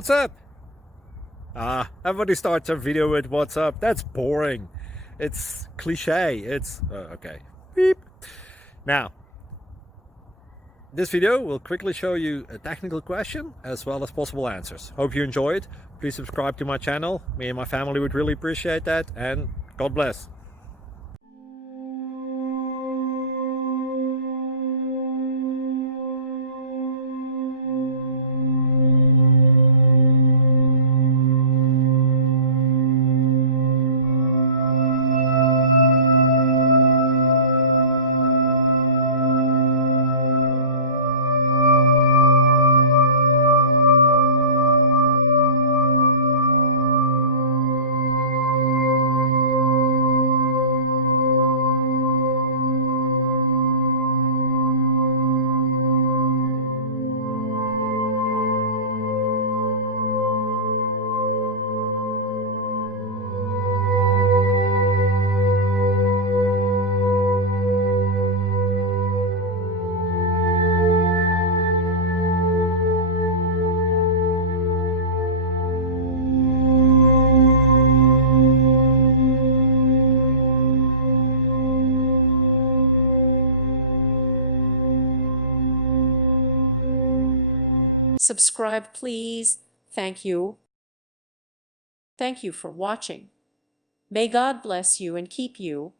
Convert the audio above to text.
What's up? Everybody starts a video with what's up. That's boring. It's cliche. It's okay. Beep. Now, this video will quickly show you a technical question as well as possible answers. Hope you enjoy it. Please subscribe to my channel. Me and my family would really appreciate that, and God bless. Subscribe, please. Thank you. Thank you for watching. May God bless you and keep you.